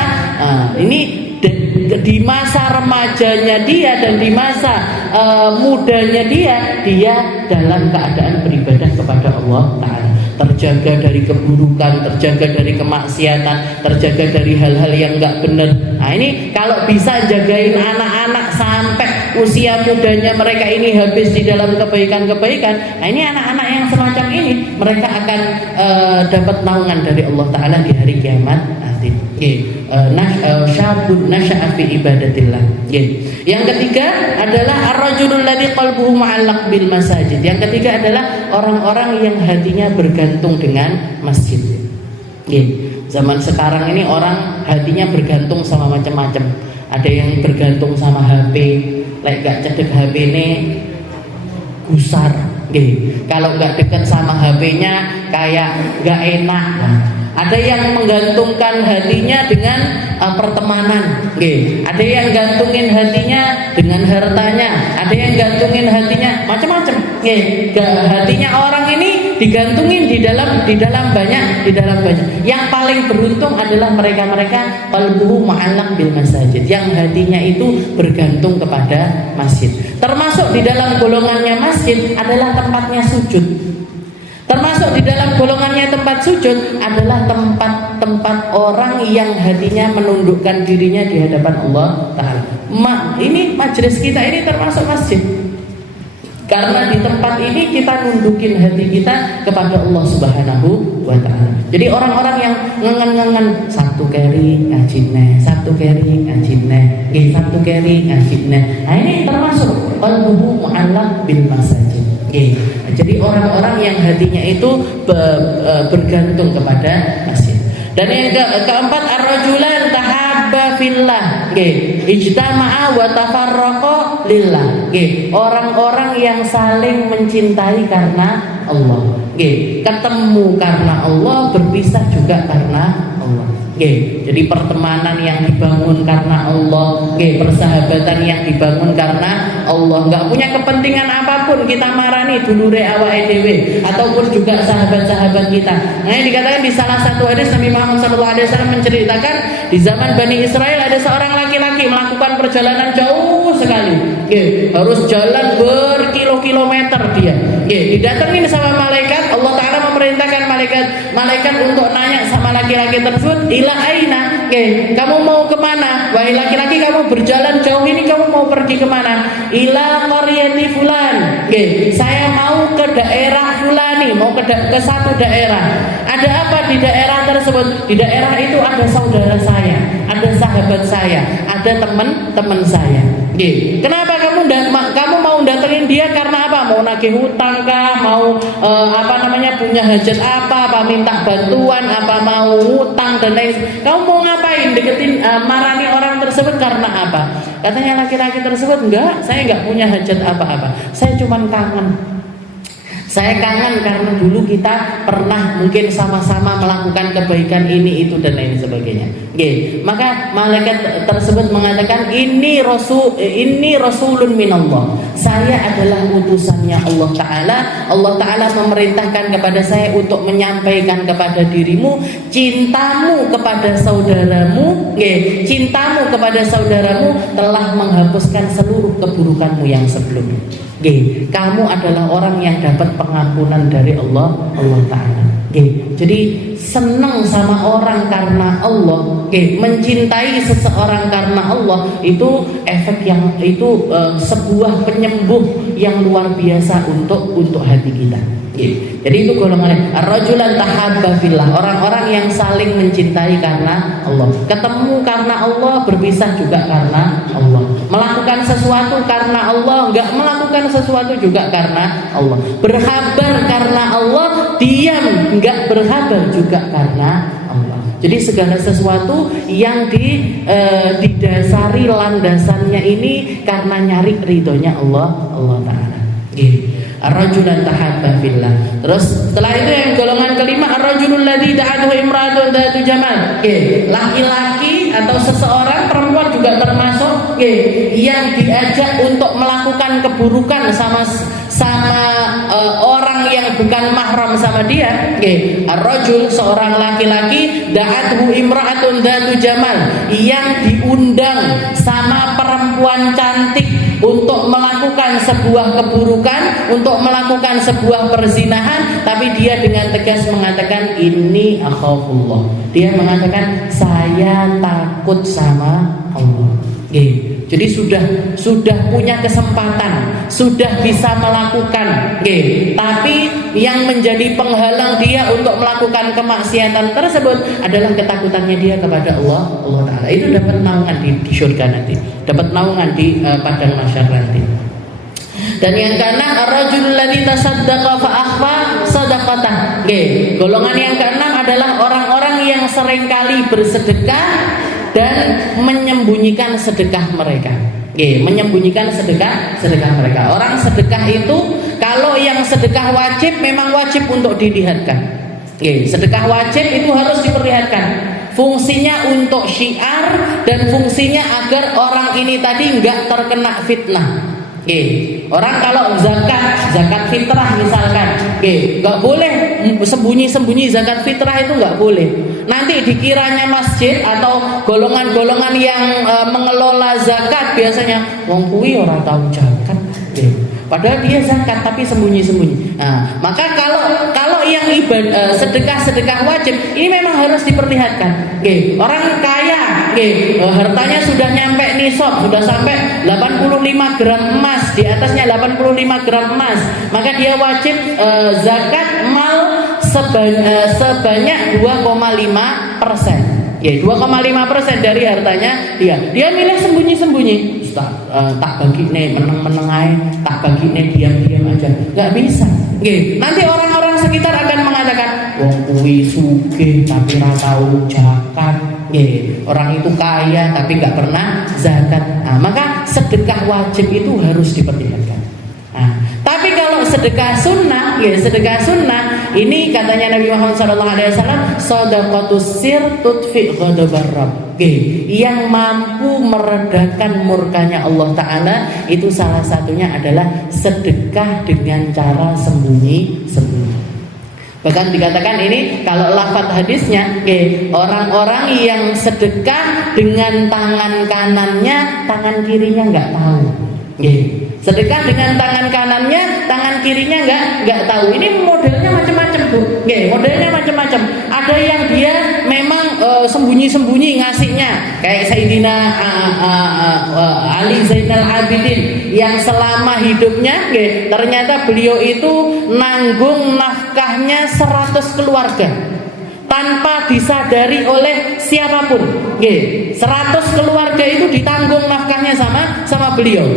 Ini di masa remajanya dia dan di masa mudanya dia dalam keadaan beribadah kepada Allah Ta'ala, terjaga dari keburukan, terjaga dari kemaksiatan, terjaga dari hal-hal yang enggak benar. Nah ini kalau bisa jagain anak-anak sampai usia mudanya mereka ini habis di dalam kebaikan-kebaikan, nah ini anak-anak yang semacam ini mereka akan dapat naungan dari Allah Ta'ala di hari kiamat nanti. Syabun nasya'a fi ibadatillah. Yang ketiga adalah ar-rajulul ladzi qalbuhu mu'allaq bil masajid. Yang ketiga adalah orang-orang yang hatinya bergantung dengan masjid. Zaman sekarang ini orang hatinya bergantung sama macam-macam. Ada yang bergantung sama HP, gak cedek HP ini gusar. Kalau gak dekat sama HP-nya kayak gak enak. Ada yang menggantungkan hatinya dengan pertemanan, ada yang gantungin hatinya dengan hartanya, ada yang gantungin hatinya macam-macam. Hatinya orang ini digantungin di dalam banyak. Yang paling beruntung adalah mereka qalbuhu mu'allaq bil masajid, yang hatinya itu bergantung kepada masjid. Termasuk di dalam golongannya masjid adalah tempatnya sujud. Termasuk di dalam golongannya tempat sujud adalah tempat orang yang hatinya menundukkan dirinya di hadapan Allah Ta'ala. Ini majelis kita ini termasuk masjid, karena di tempat ini kita nundukin hati kita kepada Allah Subhanahu wa Ta'ala. Jadi orang-orang yang ngengen satu keri ngaji neh, satu keri ngaji neh, satu keri ngaji neh. Nah, ini termasuk qalbuhu mu'allaq bil masajid. Jadi orang-orang yang hatinya itu bergantung kepada masjid. Dan yang keempat, ar-rajulan tahabba fillah, ijtama'a wa tafarraqa lillah. Orang-orang yang saling mencintai karena Allah. Ketemu karena Allah, berpisah juga karena Allah. Jadi pertemanan yang dibangun karena Allah, persahabatan yang dibangun karena Allah. Nggak punya kepentingan apapun kita marani dulure awake dhewe ataupun juga sahabat-sahabat kita. Nah, ini dikatakan di salah satu hadis Nabi Muhammad SAW menceritakan di zaman Bani Israel ada seorang laki-laki melakukan perjalanan jauh sekali. Harus jalan berkilo-kilometer dia. Didatengin sama malaikat. Allah Ta'ala memerintahkan malaikat untuk nanya sama laki-laki tersebut, ila aina, kamu mau kemana? Wahai laki-laki, kamu berjalan jauh ini, kamu mau pergi kemana? Ila qaryati fulan, saya mau ke daerah fulani, mau ke satu daerah. Ada apa di daerah tersebut? Di daerah itu ada saudara saya, ada sahabat saya, ada teman-teman saya. Kenapa kamu mau datengin dia karena apa? Mau nagih hutang kah? Mau punya hajat apa minta bantuan, apa mau hutang dan lain. Kamu mau ngapain? Deketin marani orang tersebut karena apa? Katanya laki-laki tersebut, enggak, saya enggak punya hajat apa-apa. Saya cuma kangen. Saya kangen karena dulu kita pernah mungkin sama-sama melakukan kebaikan ini itu dan lain sebagainya. Maka malaikat tersebut mengatakan, ini rasulun minallah. Saya adalah utusannya Allah Ta'ala. Allah Ta'ala memerintahkan kepada saya untuk menyampaikan kepada dirimu cintamu kepada saudaramu. Cintamu kepada saudaramu telah menghapuskan seluruh keburukanmu yang sebelumnya. Kamu adalah orang yang dapat pengampunan dari Allah Ta'ala. Jadi senang sama orang karena Allah, mencintai seseorang karena Allah, itu efek yang itu sebuah penyembuh yang luar biasa untuk hati kita. Jadi itu golongannya ar-rajulan tahabba fillah, orang-orang yang saling mencintai karena Allah, ketemu karena Allah, berpisah juga karena Allah, melakukan sesuatu karena Allah, enggak melakukan sesuatu juga karena Allah, berhabar karena Allah, diam enggak berhabar juga karena Allah. Jadi segala sesuatu yang didasari landasannya ini karena nyari ridhonya Allah Ta'ala. Ar-rajulan tahabba fillah. Terus setelah itu yang golongan kelima, ar-rajulul ladzi da'atuhu imra'atun dzatu jamal. Laki-laki atau seseorang, perempuan juga termasuk, yang diajak untuk melakukan keburukan sama orang yang bukan mahram sama dia. Ar-rajul, seorang laki-laki, da'atuhu imra'atun dzatu jamal, yang diundang sama perempuan cantik untuk melakukan sebuah keburukan, untuk melakukan sebuah perzinahan, tapi dia dengan tegas mengatakan, ini akhafullah. Dia mengatakan, saya takut sama Allah. Jadi sudah punya kesempatan, sudah bisa melakukan, tapi yang menjadi penghalang dia untuk melakukan kemaksiatan tersebut adalah ketakutannya dia kepada Allah Ta'ala. Itu dapat naungan di surga nanti, dapat naungan di padang mahsyar nanti. Dan yang keenam, ar-rajulul ladzi tasaddaqa fa akhfa shadaqatah. Golongan yang keenam adalah orang-orang yang seringkali bersedekah dan menyembunyikan sedekah mereka. Menyembunyikan sedekah mereka. Orang sedekah itu, kalau yang sedekah wajib memang wajib untuk dilihatkan. Sedekah wajib itu harus diperlihatkan. Fungsinya untuk syiar dan fungsinya agar orang ini tadi enggak terkena fitnah. Orang kalau zakat fitrah misalkan, nggak boleh sembunyi-sembunyi zakat fitrah itu nggak boleh. Nanti dikiranya masjid atau golongan-golongan yang mengelola zakat biasanya wong kuwi ora tahu zakat. Padahal dia zakat tapi sembunyi-sembunyi. Nah, maka kalau yang sedekah wajib ini memang harus diperlihatkan. Orang kaya, hartanya sudah nyampe nisab, sudah sampai 85 gram emas, di atasnya 85 gram emas, maka dia wajib zakat mal sebanyak 2,5%. 2,5% dari hartanya dia milih sembunyi-sembunyi. Tak bagi nih meneng-meneng aja, tak bagi nih diam-diam aja, nggak bisa. Nanti orang-orang sekitar akan mengatakan, wong kuwi sugih tapi ora tahu zakat. Orang itu kaya tapi nggak pernah zakat. Nah, maka sedekah wajib itu harus diperlihatkan. Nah, tapi kalau sedekah sunnah, ini katanya Nabi Muhammad SAW, shadaqatus sir tudfi ghadabar rabb. Yang mampu meredakan murkanya Allah Ta'ala itu salah satunya adalah sedekah dengan cara sembunyi-sembunyi. Bahkan dikatakan ini kalau lafaz hadisnya, orang-orang yang sedekah dengan tangan kanannya, tangan kirinya nggak tahu. Sedekah dengan tangan kanannya, tangan kirinya nggak tahu. Ini modelnya macam-macam, Bu. Modelnya macam-macam. Ada yang dia memang sembunyi-sembunyi ngasihnya, kayak Sayyidina Ali Zainal Abidin yang selama hidupnya, ternyata beliau itu nanggung nafkahnya 100 keluarga tanpa disadari oleh siapapun. 100 keluarga itu ditanggung nafkahnya sama beliau.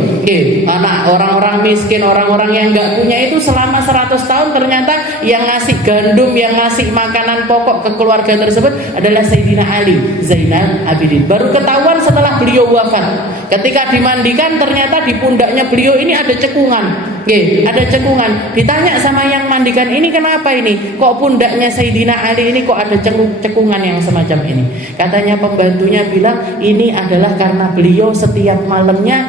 Anak orang-orang miskin, orang-orang yang nggak punya itu selama 100 tahun ternyata yang ngasih gandum, yang ngasih makanan pokok ke keluarga tersebut adalah Sayyidina Ali Zainal Abidin. Baru ketahuan setelah beliau wafat. Ketika dimandikan ternyata di pundaknya beliau ini ada cekungan. Ada cekungan. Ditanya sama yang mandikan, ini kenapa ini? Kok pundaknya Sayyidina Ali ini kok ada cekungan yang semacam ini? Katanya pembantunya bilang ini adalah karena beliau setiap malamnya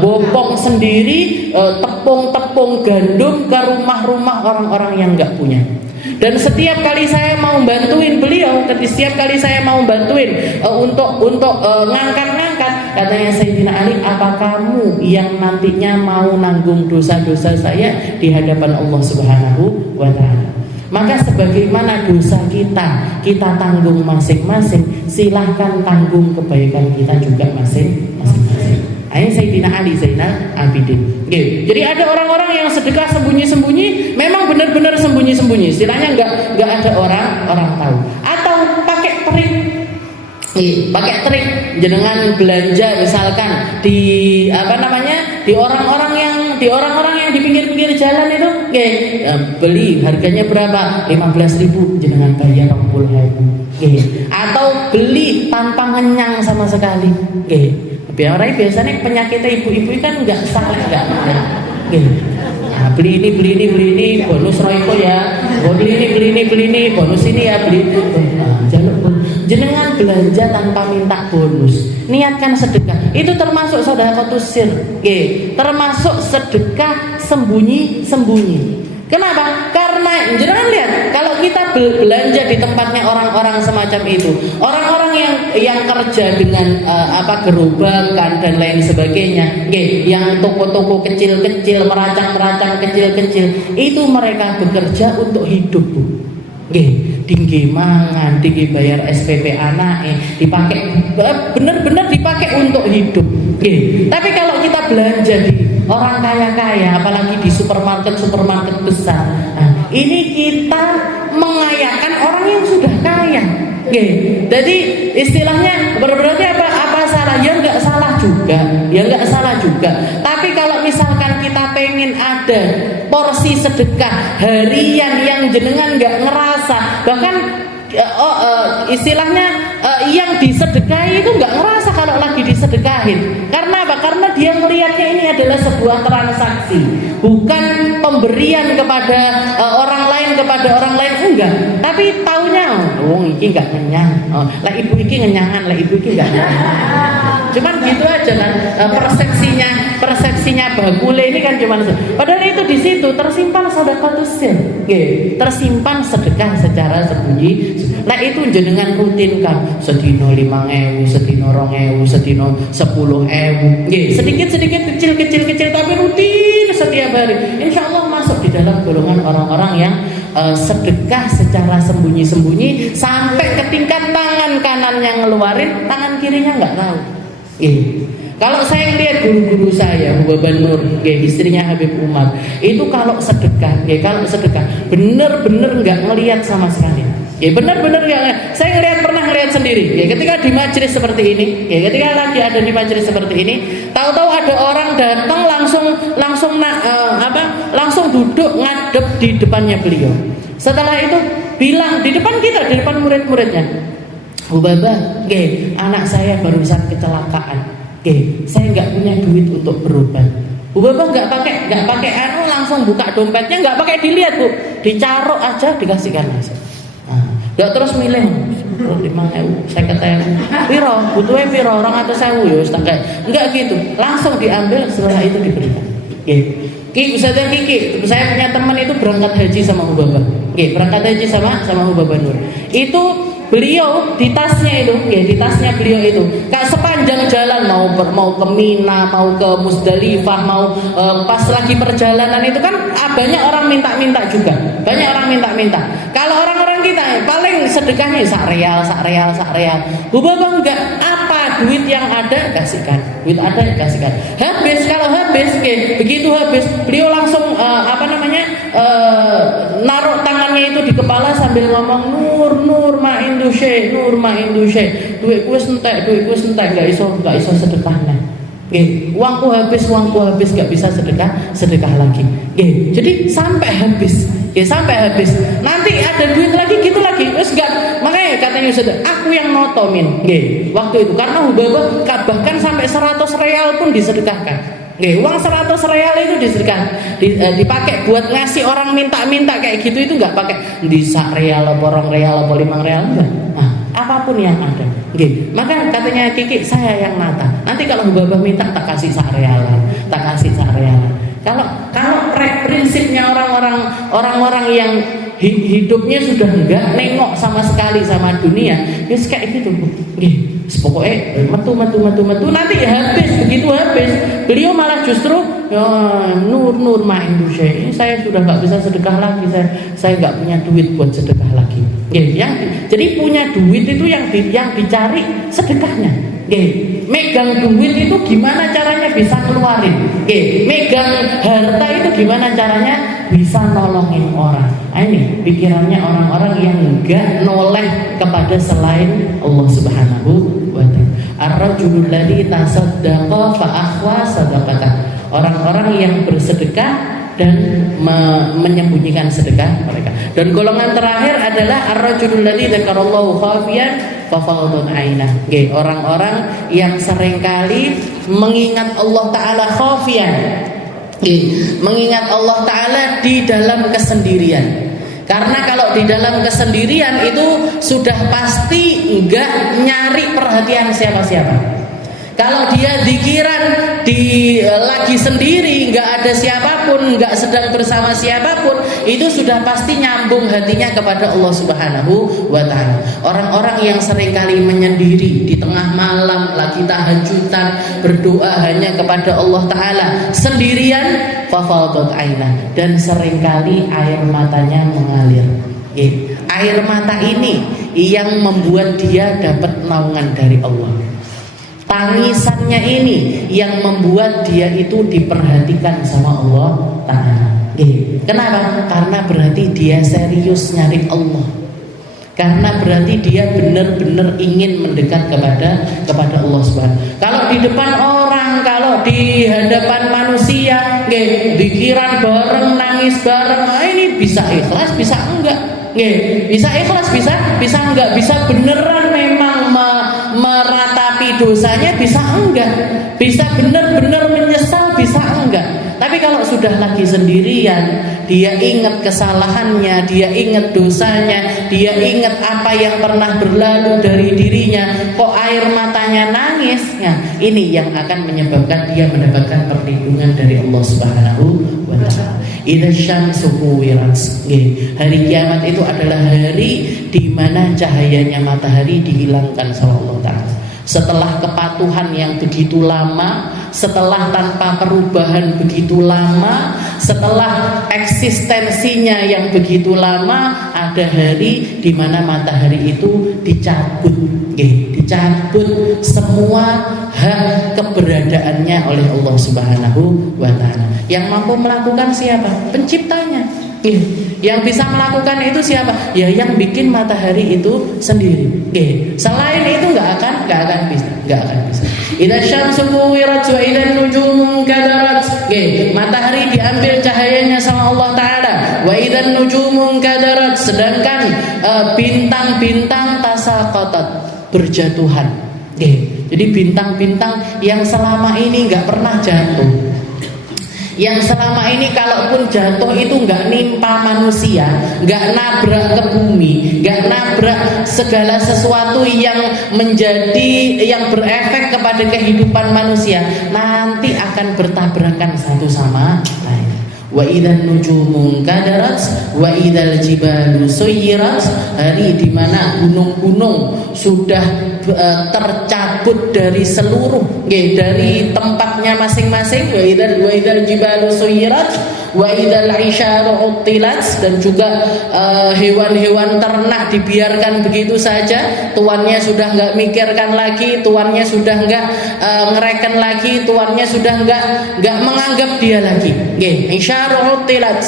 bopong sendiri tepung-tepung gandum ke rumah-rumah orang-orang yang nggak punya. Dan setiap kali saya mau bantuin beliau, setiap kali saya mau bantuin untuk ngangkat-ngangkat, katanya Sayyidina Ali, apa kamu yang nantinya mau nanggung dosa-dosa saya di hadapan Allah Subhanahu wa Ta'ala? Maka sebagaimana dosa kita tanggung masing-masing, silahkan tanggung kebaikan kita juga masing-masing. Ini Sayyidina Ali Zainal Abidin. Jadi ada orang-orang yang sedekah sembunyi-sembunyi, memang benar-benar sembunyi-sembunyi. Istilahnya nggak ada orang tahu. Atau pakai trik. Pakai trik, jenengan belanja misalkan di orang-orang yang di pinggir-pinggir jalan itu, beli harganya berapa? 15.000, jenengan bayar 20.000. Atau beli tanpa ngenyang sama sekali. Biasanya penyakitnya ibu-ibu kan nggak salah, nggak ada. Nah, beli ini bonus Royco ya. Beli ini bonus ini ya, beli itu. Jenengan belanja tanpa minta bonus, niatkan sedekah. Itu termasuk sedekatus sir. Termasuk sedekah sembunyi-sembunyi. Kenapa? Karena jenengan lihat, kalau kita belanja di tempatnya orang-orang semacam itu, orang-orang yang kerja dengan gerobakan dan lain sebagainya, yang toko-toko kecil-kecil, meracang-meracang kecil-kecil, itu mereka bekerja untuk hidup, Bu. Tinggi mangan, tinggi bayar SPP anaknya, dipakai benar-benar dipakai untuk hidup. Tapi kalau kita belanja di orang kaya-kaya, apalagi di supermarket besar, nah, ini kita mengayakan orang yang sudah kaya. Jadi istilahnya berarti apa salah? Ya nggak salah juga. Tapi kalau misalkan kita pengen ada porsi sedekah harian yang jenengan nggak ngerasa, bahkan istilahnya yang disedekahi itu nggak ngerasa kalau lagi disedekahin. Karena apa? Karena dia melihatnya ini adalah sebuah transaksi, bukan pemberian kepada orang lain enggak. Tapi taunya, iki nggak kenyang. Lah ibu iki ngenyangan, lah ibu iki nggak ngenyangan. cuman gitu aja kan. Persepsinya bakule ini kan cuman padahal itu di situ tersimpan sedekatus sir. Nggih, tersimpan sedekah secara sembunyi. Nah itu jenengan rutinkan sedino 5.000, sedino 2.000, sedino 10.000. Nggih, sedikit-sedikit kecil tapi rutin setiap hari. Insyaallah masuk di dalam golongan orang-orang yang sedekah secara sembunyi-sembunyi sampai ke tingkat tangan kanan yang ngeluarin, tangan kirinya nggak tahu. Kalau saya lihat guru-guru saya, Bapak Nur, istrinya Habib Umar, itu kalau sedekah, bener-bener nggak ngelihat sama sekali. Bener-bener nggak. Saya pernah ngelihat sendiri. Ketika di majelis seperti ini, ketika lagi ada di majelis seperti ini, tahu-tahu ada orang datang langsung duduk ngadep di depannya beliau. Setelah itu bilang di depan kita, di depan murid-muridnya, Bu Baba, anak saya barusan kecelakaan. Saya nggak punya duit untuk berobat. Bu Baba nggak pakai langsung buka dompetnya, nggak pakai dilihat Bu, dicarok aja dikasihkan aja. Nggak terus milih 5.000, 50.000, piro, butuhnya piro, 200.000 ya, nggak gitu, langsung diambil setelah itu diberikan. Ustazah Kiki, saya punya teman itu berangkat haji sama Bu Baba. Berangkat haji sama Bu Baba Nur. Itu beliau di tasnya beliau itu sepanjang jalan mau ke Mina, mau ke Musdalifah, mau pas lagi perjalanan itu kan banyak orang minta juga, banyak orang minta. Kalau orang-orang kita paling sedekahnya sak real. Bu Baba enggak, apa duit yang ada kasihkan, kalau habis begitu habis beliau langsung naruh tangannya itu di kepala sambil ngomong nur ma indushe, duit ku entek enggak iso sedekahnya. Uangku habis enggak bisa sedekah lagi. Jadi sampai habis. Nanti ada duit lagi gitu lagi. Terus enggak, makanya katanya Ustaz, aku yang notomin. Waktu itu karena Baba bahkan sampai 100 real pun disedekahkan. Uang 100 real itu dipakai buat ngasih orang minta kayak gitu, itu nggak pakai di sak real, borong real, 5 real enggak. Apapun yang ada. Maka katanya Kiki, saya yang nata. Nanti kalau Baba minta tak kasih sak real. Kalau prinsipnya orang-orang yang hidupnya sudah enggak nengok sama sekali sama dunia, kayak gitu. Pokoknya metu nanti begitu habis beliau malah justru nur main dunia. Saya sudah nggak bisa sedekah lagi, saya nggak punya duit buat sedekah lagi. Jadi punya duit itu yang dicari sedekahnya. Megang duit itu gimana caranya bisa keluarin. Megang harta itu gimana caranya bisa nolongin orang. Ini pikirannya orang-orang yang enggak noleh kepada selain Allah Subhanahu wa ta'ala. Ar-rajulul ladzi tasaddaqa fa akhwa sadaqatan. Orang-orang yang bersedekah dan menyembunyikan sedekah mereka. Dan golongan terakhir adalah ar-rajulul ladzi dzakarallahu khafiyan fa fawadat ainah. Orang-orang yang seringkali mengingat Allah taala khafiyan. Mengingat Allah taala di dalam kesendirian. Karena kalau di dalam kesendirian itu sudah pasti enggak nyari perhatian siapa-siapa. Kalau dia zikiran lagi sendiri, nggak ada siapapun, nggak sedang bersama siapapun, itu sudah pasti nyambung hatinya kepada Allah Subhanahu wa ta'ala. Orang-orang yang seringkali menyendiri di tengah malam lagi tahajudan berdoa hanya kepada Allah Ta'ala sendirian, fafadat aina, dan seringkali air matanya mengalir. Air mata ini yang membuat dia dapat naungan dari Allah. Tangisannya ini yang membuat dia itu diperhatikan sama Allah Ta'ala. Kenapa? Karena berarti dia serius nyari Allah. Karena berarti dia benar-benar ingin mendekat kepada Allah Subhanahu. Kalau di depan orang, kalau di hadapan manusia, pikiran bareng, nangis bareng, ini bisa ikhlas, bisa enggak? Bisa ikhlas, bisa enggak? Bisa beneran memang meratapi dosanya, bisa enggak? Bisa benar-benar menyesal, bisa enggak? Tapi Tapi kalau sudah lagi sendirian, dia ingat kesalahannya, dia ingat dosanya, dia ingat apa yang pernah berlalu dari dirinya, kok air matanya nangis. Nah, ini yang akan menyebabkan dia mendapatkan perlindungan dari Allah Subhanahu wa taala. Idza syamsu kuwirat. Hari kiamat itu adalah hari di mana cahayanya matahari dihilangkan sama Allah taala. Setelah kepatuhan yang begitu lama, setelah tanpa perubahan begitu lama, setelah eksistensinya yang begitu lama, ada hari di mana matahari itu dicabut, dicabut semua hak keberadaannya oleh Allah Subhanahu wa taala. Yang mampu melakukan siapa? Penciptanya. Yang bisa melakukan itu siapa? Ya yang bikin matahari itu sendiri. Selain itu nggak akan bisa. Idza syamsu kuwirat wa idza nujumu kadarat. Matahari diambil cahayanya sama Allah taala. Wa idza nujumu kadarat, sedangkan bintang-bintang tasaqatat, berjatuhan. Jadi bintang-bintang yang selama ini nggak pernah jatuh, yang selama ini kalaupun jatuh itu nggak nimpa manusia, nggak nabrak ke bumi, nggak nabrak segala sesuatu yang yang berefek kepada kehidupan manusia, nanti akan bertabrakan satu sama lain. Wa idzan nujumu kadarat wa idzal jibalu suyirat, hari di mana gunung-gunung sudah tercabut dari seluruh dari tempatnya masing-masing. Wa idzal jibalu suyirat wa idzal isyaru uttilat, dan juga hewan-hewan ternak dibiarkan begitu saja, tuannya sudah nggak mikirkan lagi, tuannya sudah nggak ngereken lagi, tuannya sudah nggak menganggap dia lagi. Isyaru uttilat.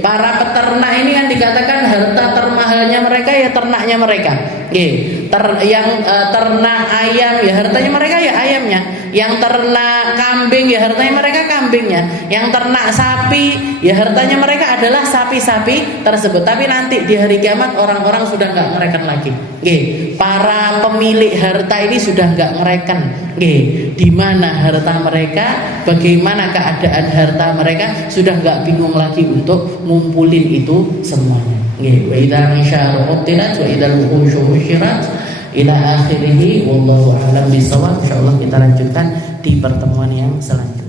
Para peternak ini yang dikatakan harta termahalnya mereka ya ternaknya mereka. Ternak ayam ya hartanya mereka ya ayamnya, yang ternak kambing ya hartanya mereka kambingnya, yang ternak sapi ya hartanya mereka adalah sapi-sapi tersebut. Tapi nanti di hari kiamat orang-orang sudah nggak ngereken lagi. Para pemilik harta ini sudah nggak ngereken di mana harta mereka, bagaimana keadaan harta mereka, sudah nggak bingung lagi untuk ngumpulin itu semuanya. Wa idzal isyaru uttilat wa idzal wuhushu husyirat ila akhirih. Wallahu a'lam bishawab. Insyaallah kita lanjutkan di pertemuan yang selanjutnya.